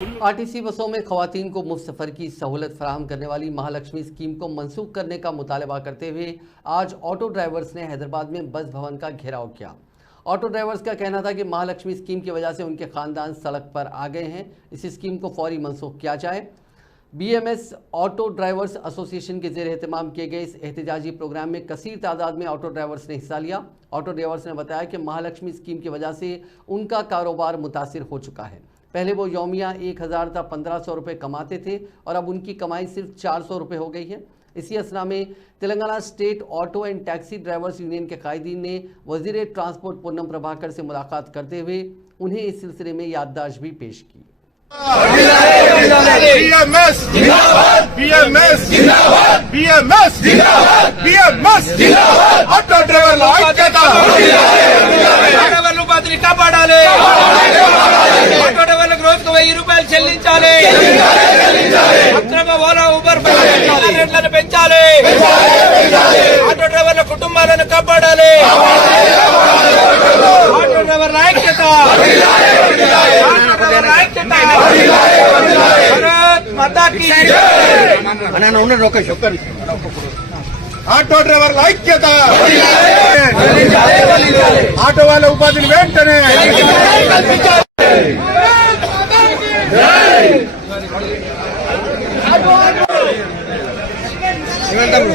आरटीसी बसों में खवातीन को मुफ्त सफ़र की सहूलत फराहम करने वाली महालक्ष्मी स्कीम को मनसूख करने का मुतालबा करते हुए आज ऑटो ड्राइवर्स ने हैदराबाद में बस भवन का घेराव किया। ऑटो ड्राइवर्स का कहना था कि महालक्ष्मी स्कीम की वजह से उनके ख़ानदान सड़क पर आ गए हैं, इस स्कीम को फौरी मनसूख किया जाए। BMS ऑटो ड्राइवर्स एसोसिएशन के ज़ेर एहतमाम किए गए इस एहतजाजी प्रोग्राम में कसीर तादाद में ऑटो ड्राइवर्स ने हिस्सा लिया। ऑटो ड्राइवर्स ने बताया कि महालक्ष्मी स्कीम की वजह से उनका कारोबार मुतासिर हो चुका है। पहले वो यौमिया 1000 था 1500 रुपये कमाते थे और अब उनकी कमाई सिर्फ 400 रुपये हो गई है। इसी असना में Telangana state auto and taxi drivers union के कायदीन ने वज़ीर ट्रांसपोर्ट पूनम प्रभाकर से मुलाकात करते हुए उन्हें इस सिलसिले में याददाश्त भी पेश की। BMS जिंदाबाद, BMS जिंदाबाद, BMS जिंदाबाद, BMS जिंदाबाद। ऑटो డ్రైవర్ల ఐక్యత, డ్రైవర్ల ఉపాధిని కాపాడాలి, ఆటో డ్రైవర్లకు రోజుకు 1000 రూపాయలు చెల్లించాలి, అక్రమ ఓలా ఊబర్ రేట్లను పెంచాలి, ఆటో డ్రైవర్ల కుటుంబాలను కాపాడాలి, ఆటో డ్రైవర్ల ఐక్యత, ఆటో డ్రైవర్ల ఐక్యత, ఆటో వాళ్ళ ఉపాధిని వెంటనే ఏమంటారు?